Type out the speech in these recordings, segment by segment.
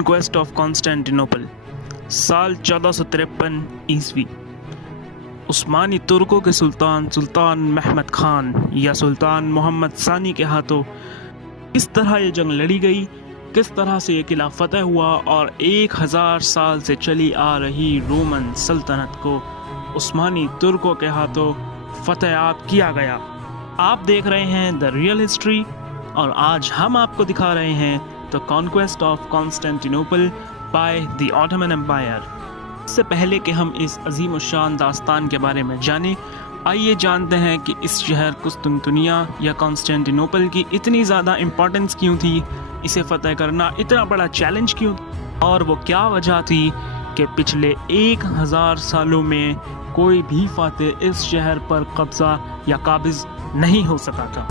Conquest of Constantinople साल 1453 ईस्वी। उस्मानी तुर्कों के सुल्तान महमद खान या सुल्तान मोहम्मद सानी के हाथों किस तरह ये जंग लड़ी गई, किस तरह से ये किला फतेह हुआ और 1000 साल से चली आ रही रोमन सल्तनत को उस्मानी तुर्कों के हाथों फतेह किया गया। आप देख रहे हैं द रियल हिस्ट्री और आज हम आपको दिखा रहे हैं the conquest of Constantinople by the Ottoman empire. इससे पहले कि हम इस अजीम शान दास्तान के बारे में जानें, आइए जानते हैं कि इस शहर कुस्तुनतुनिया या कॉन्स्टेंटिनोपल की इतनी ज़्यादा इम्पोर्टेंस क्यों थी, इसे फतेह करना इतना बड़ा चैलेंज क्यों और वो क्या वजह थी कि पिछले 1000 सालों में कोई भी फातेह इस शहर पर कब्जा या काबिज नहीं हो सका था।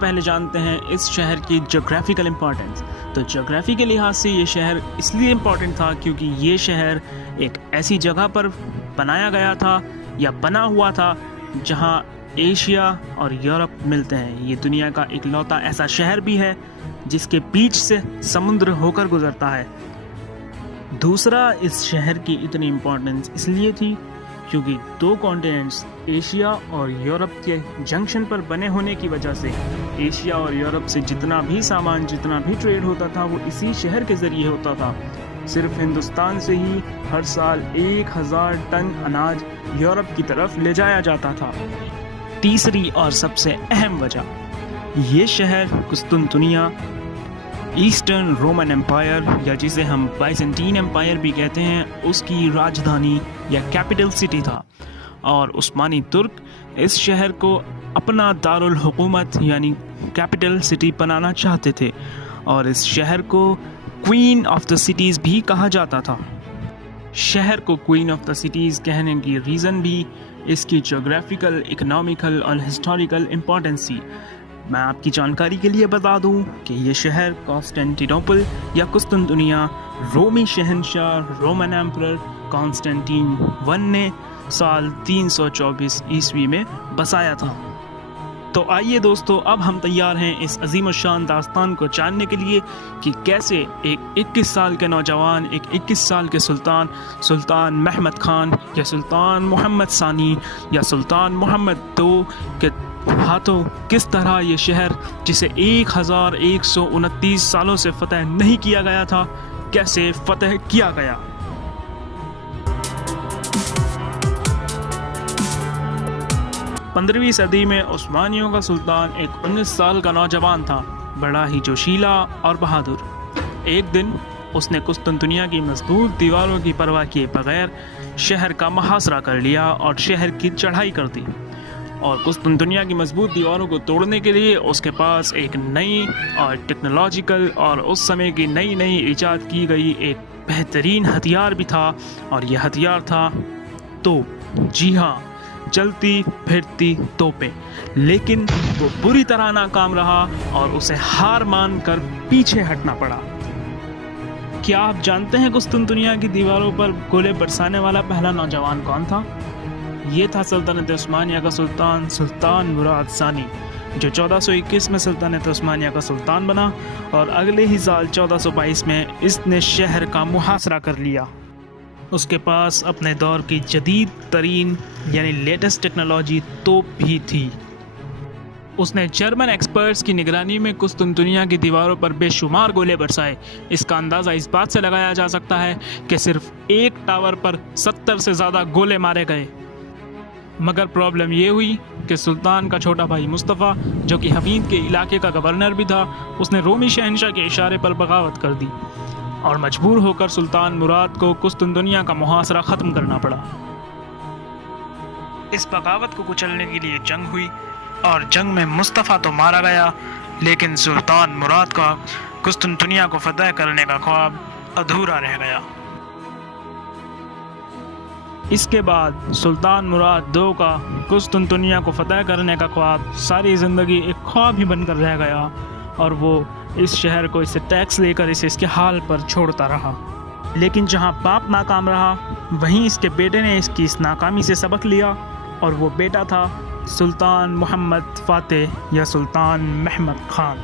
पहले जानते हैं इस शहर की ज्योग्राफिकल इम्पोर्टेंस। तो ज्योग्राफी के लिहाज से ये शहर इसलिए इम्पोर्टेंट था क्योंकि ये शहर एक ऐसी जगह पर बनाया गया था या बना हुआ था जहाँ एशिया और यूरोप मिलते हैं। ये दुनिया का इकलौता ऐसा शहर भी है जिसके बीच से समुद्र होकर गुजरता है। दूसरा, इस शहर की इतनी इम्पोर्टेंस इसलिए थी क्योंकि दो कॉन्टिनेंट्स एशिया और यूरोप के जंक्शन पर बने होने की वजह से एशिया और यूरोप से जितना भी सामान, जितना भी ट्रेड होता था वो इसी शहर के ज़रिए होता था। सिर्फ हिंदुस्तान से ही हर साल 1000 टन अनाज यूरोप की तरफ ले जाया जाता था। तीसरी और सबसे अहम वजह, ये शहर कुस्तुनतुनिया ईस्टर्न रोमन एम्पायर या जिसे हम बाइजेंटीन एम्पायर भी कहते हैं उसकी राजधानी या कैपिटल सिटी था और उस्मानी तुर्क इस शहर को अपना दारुल हुकूमत यानी कैपिटल सिटी बनाना चाहते थे और इस शहर को क्वीन ऑफ द सिटीज़ भी कहा जाता था। शहर को क्वीन ऑफ द सिटीज़ कहने की रीज़न भी इसकी ज्योग्राफिकल, इकोनॉमिकल और हिस्टोरिकल इम्पोर्टेंस थी। मैं आपकी जानकारी के लिए बता दूं कि ये शहर कॉन्स्टेंटिनोपल या कुस्तुनतुनिया रोमी शहंशाह रोमन एम्परर कॉन्स्टेंटीन वन ने साल 324 ईस्वी में बसाया था। तो आइए दोस्तों, अब हम तैयार हैं इस अजीम शान दास्तान को जानने के लिए कि कैसे एक 21 साल के नौजवान, एक 21 साल के सुल्तान महमद खान या सुल्तान मोहम्मद सानी या सुल्तान मोहम्मद दो के हाथों किस तरह ये शहर जिसे 1129 सालों से फतेह नहीं किया गया था, कैसे फतेह किया गया। पंद्रहवीं सदी में उस्मानियों का सुल्तान एक 19 साल का नौजवान था, बड़ा ही जोशीला और बहादुर। एक दिन उसने कुस्तुनतुनिया की मजबूत दीवारों की परवाह किए बगैर शहर का मुहासरा कर लिया और शहर की चढ़ाई कर दी। और कुस्तुनतुनिया की मजबूत दीवारों को तोड़ने के लिए उसके पास एक नई और टेक्नोलॉजिकल और उस समय की नई ईजाद की गई एक बेहतरीन हथियार भी था और यह हथियार था तोप। जी हाँ, चलती फिरती तोपें। लेकिन वो बुरी तरह नाकाम रहा और उसे हार मान कर पीछे हटना पड़ा। क्या आप जानते हैं कुस्तुनतुनिया की दीवारों पर गोले बरसाने वाला पहला नौजवान कौन था? ये था सल्तनत उस्मानिया का सुल्तान मुराद सानी, जो 1421 में सल्तनत उस्मानिया का सुल्तान बना और अगले ही साल 1422 में इसने शहर का मुहासरा कर लिया। उसके पास अपने दौर की जदीद तरीन यानी लेटेस्ट टेक्नोलॉजी तोप भी थी। उसने जर्मन एक्सपर्ट्स की निगरानी में कुस्तुनतुनिया की दीवारों पर बेशुमार गोले बरसाए। इसका अंदाज़ा इस बात से लगाया जा सकता है कि सिर्फ एक टावर पर 70 से ज़्यादा गोले मारे गए। मगर प्रॉब्लम ये हुई कि सुल्तान का छोटा भाई मुस्तफ़ा, जो कि हफीद के इलाके का गवर्नर भी था, उसने रोमी शहंशाह के इशारे पर बगावत कर दी और मजबूर होकर सुल्तान मुराद को कुस्तुनतुनिया का मुहासरा ख़त्म करना पड़ा। इस बगावत को कुचलने के लिए जंग हुई और जंग में मुस्तफ़ा तो मारा गया, लेकिन सुल्तान मुराद का कुस्तुनतुनिया को फतेह करने का ख्वाब अधूरा रह गया। इसके बाद सुल्तान मुराद दो का कुस्तुनतुनिया को फतेह करने का ख्वाब सारी ज़िंदगी एक ख्वाब ही बनकर रह गया और वो इस शहर को इससे टैक्स लेकर इसे इसके हाल पर छोड़ता रहा। लेकिन जहाँ बाप नाकाम रहा, वहीं इसके बेटे ने इसकी इस नाकामी से सबक लिया और वो बेटा था सुल्तान मोहम्मद फ़ातेह या सुल्तान महमद ख़ान।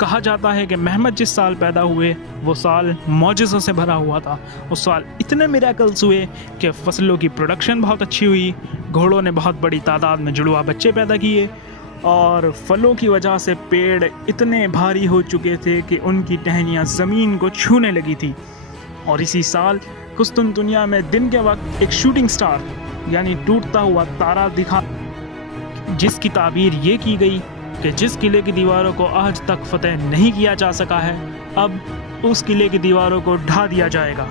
कहा जाता है कि महमद जिस साल पैदा हुए वो साल मौजज़ों से भरा हुआ था। उस साल इतने मिरेकल्स हुए कि फसलों की प्रोडक्शन बहुत अच्छी हुई, घोड़ों ने बहुत बड़ी तादाद में जुड़वा बच्चे पैदा किए और फलों की वजह से पेड़ इतने भारी हो चुके थे कि उनकी टहनियाँ ज़मीन को छूने लगी थी। और इसी साल कुस्तुनतुनिया में दिन के वक्त एक शूटिंग स्टार यानी टूटता हुआ तारा दिखा, जिसकी ताबीर ये की गई कि जिस किले की दीवारों को आज तक फतेह नहीं किया जा सका है, अब उस किले की दीवारों को ढा दिया जाएगा।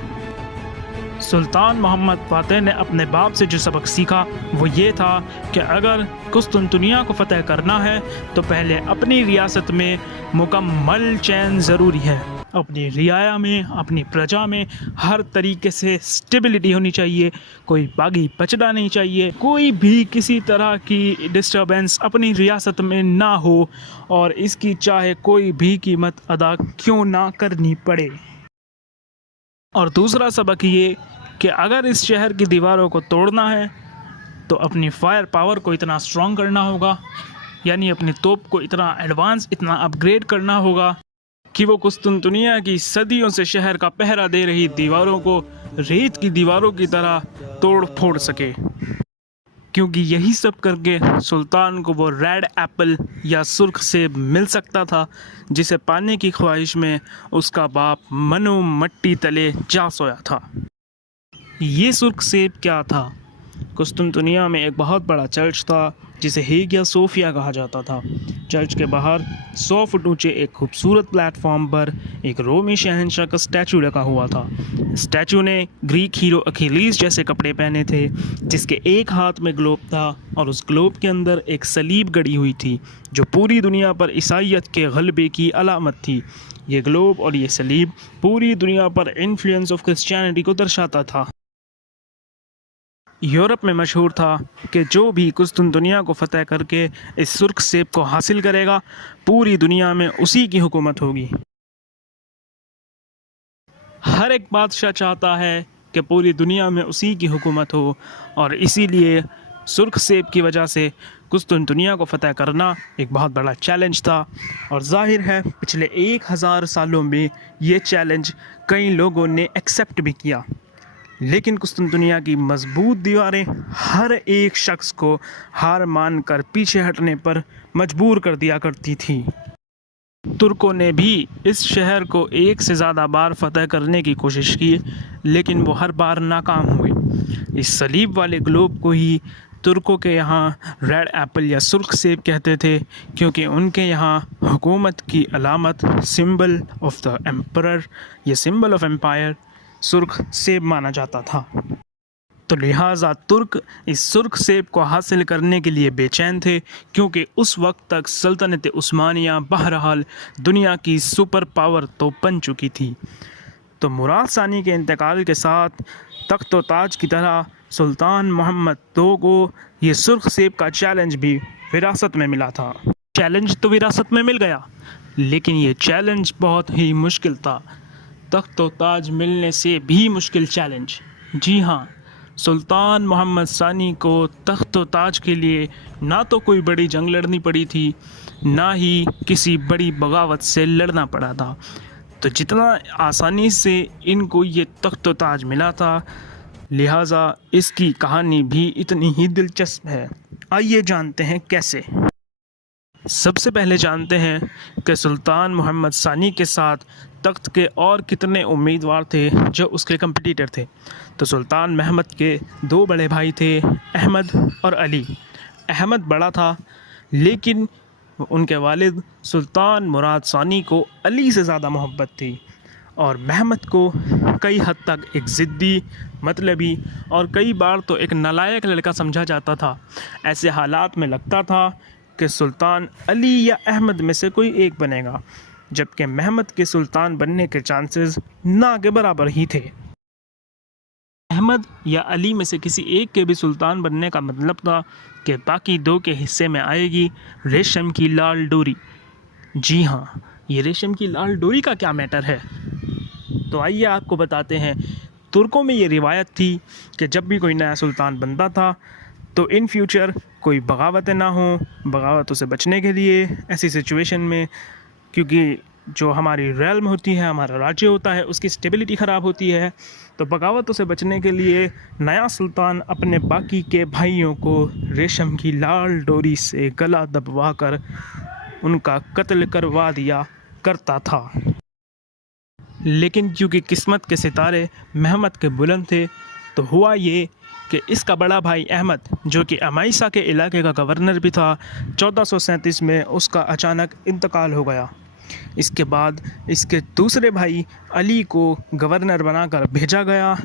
सुल्तान मोहम्मद फ़ातेह ने अपने बाप से जो सबक सीखा वो ये था कि अगर कुस्तुनतुनिया को फतेह करना है तो पहले अपनी रियासत में मुकम्मल चैन ज़रूरी है। अपनी रियाया में, अपनी प्रजा में हर तरीके से स्टेबिलिटी होनी चाहिए, कोई बागी बचना नहीं चाहिए, कोई भी किसी तरह की डिस्टर्बेंस अपनी रियासत में ना हो और इसकी चाहे कोई भी कीमत अदा क्यों ना करनी पड़े। और दूसरा सबक ये कि अगर इस शहर की दीवारों को तोड़ना है तो अपनी फायर पावर को इतना स्ट्रॉन्ग करना होगा, यानी अपनी तोप को इतना एडवांस, इतना अपग्रेड करना होगा कि वो कुस्तुनतुनिया की सदियों से शहर का पहरा दे रही दीवारों को रेत की दीवारों की तरह तोड़ फोड़ सके। क्योंकि यही सब करके सुल्तान को वो रेड एप्पल या सुर्ख सेब मिल सकता था जिसे पाने की ख्वाहिश में उसका बाप मनो मट्टी तले जा सोया था। ये सुर्ख सेब क्या था? कुस्तुनतुनिया में एक बहुत बड़ा चर्च था जिसे हेगिया सोफिया कहा जाता था। चर्च के बाहर 100 फुट ऊंचे एक खूबसूरत प्लेटफॉर्म पर एक रोमी शहंशाह का स्टैचू लगा हुआ था। स्टैचू ने ग्रीक हीरो अखिलीस जैसे कपड़े पहने थे, जिसके एक हाथ में ग्लोब था और उस ग्लोब के अंदर एक सलीब गड़ी हुई थी जो पूरी दुनिया पर ईसाइयत के गलबे की अलामत थी। ये ग्लोब और ये सलीब पूरी दुनिया पर इन्फ्लुएंस ऑफ क्रिश्चियनिटी को दर्शाता था। यूरोप में मशहूर था कि जो भी कुस्तुनतुनिया को फतेह करके इस सुर्ख सेब को हासिल करेगा, पूरी दुनिया में उसी की हुकूमत होगी। हर एक बादशाह चाहता है कि पूरी दुनिया में उसी की हुकूमत हो और इसीलिए सुर्ख सेब की वजह से कुस्तुनतुनिया को फतेह करना एक बहुत बड़ा चैलेंज था। और जाहिर है पिछले 1000 सालों में ये चैलेंज कई लोगों ने एक्सेप्ट भी किया, लेकिन कुस्तुनतुनिया की मजबूत दीवारें हर एक शख्स को हार मानकर पीछे हटने पर मजबूर कर दिया करती थी। तुर्कों ने भी इस शहर को एक से ज़्यादा बार फतेह करने की कोशिश की, लेकिन वो हर बार नाकाम हुए। इस सलीब वाले ग्लोब को ही तुर्कों के यहाँ रेड एप्पल या सुर्ख सेब कहते थे, क्योंकि उनके यहाँ हुकूमत की अलामत, सिंबल ऑफ द एम्परर या सिंबल ऑफ एम्पायर सुर्ख सेब माना जाता था। तो लिहाजा तुर्क इस सुर्ख सेब को हासिल करने के लिए बेचैन थे, क्योंकि उस वक्त तक सल्तनत उस्मानिया बहरहाल दुनिया की सुपर पावर तो बन चुकी थी। तो मुराद सानी के इंतकाल के साथ तख्त व ताज की तरह सुल्तान मोहम्मद II को ये सुर्ख सेब का चैलेंज भी विरासत में मिला था। चैलेंज तो विरासत में मिल गया, लेकिन ये चैलेंज बहुत ही मुश्किल था। तख्त व ताज मिलने से भी मुश्किल चैलेंज। जी हाँ, सुल्तान मोहम्मद सानी को तख्त व ताज के लिए ना तो कोई बड़ी जंग लड़नी पड़ी थी, ना ही किसी बड़ी बगावत से लड़ना पड़ा था। तो जितना आसानी से इनको ये तख्त व ताज मिला था, लिहाजा इसकी कहानी भी इतनी ही दिलचस्प है। आइए जानते हैं कैसे। सबसे पहले जानते हैं कि सुल्तान मोहम्मद सानी के साथ तख्त के और कितने उम्मीदवार थे जो उसके कंपटीटर थे। तो सुल्तान महमद के 2 बड़े भाई थे, अहमद और अली। अहमद बड़ा था, लेकिन उनके वालिद सुल्तान मुराद सानी को अली से ज़्यादा मोहब्बत थी और महमद को कई हद तक एक ज़िद्दी, मतलबी और कई बार तो एक नालायक लड़का समझा जाता था। ऐसे हालात में लगता था कि सुल्तान अली या अहमद में से कोई एक बनेगा, जबकि महमद के सुल्तान बनने के चांसेस ना के बराबर ही थे। अहमद या अली में से किसी एक के भी सुल्तान बनने का मतलब था कि बाकी 2 के हिस्से में आएगी रेशम की लाल डोरी। जी हाँ, ये रेशम की लाल डोरी का क्या मैटर है? तो आइए आपको बताते हैं तुर्कों में ये रिवायत थी कि जब भी कोई नया सुल्तान बनता था तो इन फ्यूचर कोई बगावतें ना हो, बगावतों से बचने के लिए ऐसी सिचुएशन में, क्योंकि जो हमारी रेल्म होती है, हमारा राज्य होता है, उसकी स्टेबिलिटी ख़राब होती है, तो बगावतों से बचने के लिए नया सुल्तान अपने बाकी के भाइयों को रेशम की लाल डोरी से गला दबवा कर उनका कत्ल करवा दिया करता था। लेकिन क्योंकि किस्मत के सितारे महमद के बुलंद थे, तो हुआ ये कि इसका बड़ा भाई अहमद, जो कि अमाइसा के इलाके का गवर्नर भी था, 1437 में उसका अचानक इंतकाल हो गया। इसके बाद इसके दूसरे भाई अली को गवर्नर बनाकर भेजा गया,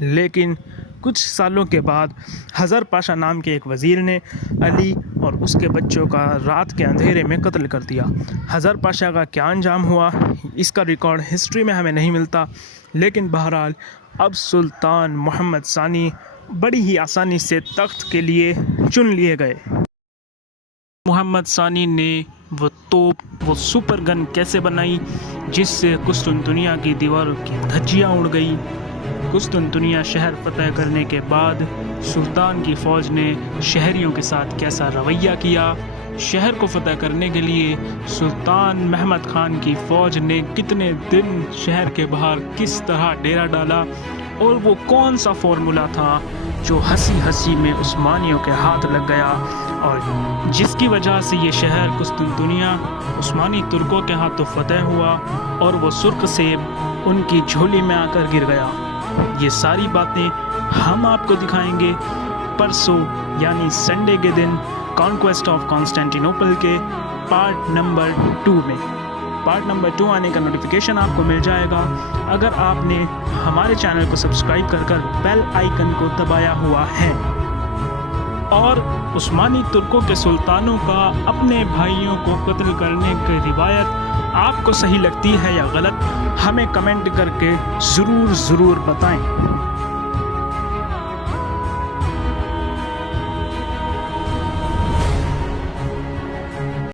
लेकिन कुछ सालों के बाद हज़र पाशा नाम के एक वज़ीर ने अली और उसके बच्चों का रात के अंधेरे में कत्ल कर दिया। हज़र पाशा का क्या अंजाम हुआ इसका रिकॉर्ड हिस्ट्री में हमें नहीं मिलता, लेकिन बहरहाल अब सुल्तान मोहम्मद सानी बड़ी ही आसानी से तख्त के लिए चुन लिए गए। मोहम्मद सानी ने वो सुपर गन कैसे बनाई जिससे कुस्तुनतुनिया की दीवारों की धज्जियाँ उड़ गई। कुस्तुनतुनिया शहर फतह करने के बाद सुल्तान की फ़ौज ने शहरियों के साथ कैसा रवैया किया, शहर को फतह करने के लिए सुल्तान महमद ख़ान की फ़ौज ने कितने दिन शहर के बाहर किस तरह डेरा डाला, और वो कौन सा फार्मूला था जो हंसी हंसी में उस्मानियों के हाथ लग गया और जिसकी वजह से ये शहर कुस्तुनतुनिया उस्मानी तुर्कों के हाथों फतह हुआ और वो सुर्ख सेब उनकी झोली में आकर गिर गया। ये सारी बातें हम आपको दिखाएंगे परसों यानी संडे के दिन कॉन्क्वेस्ट ऑफ कॉन्स्टेंटिनोपल के पार्ट नंबर 2 में। पार्ट नंबर 2 आने का नोटिफिकेशन आपको मिल जाएगा अगर आपने हमारे चैनल को सब्सक्राइब कर बेल आइकन को दबाया हुआ है। और उस्मानी तुर्कों के सुल्तानों का अपने भाइयों को कत्ल करने की रिवायत आपको सही लगती है या गलत, हमें कमेंट करके ज़रूर बताएं।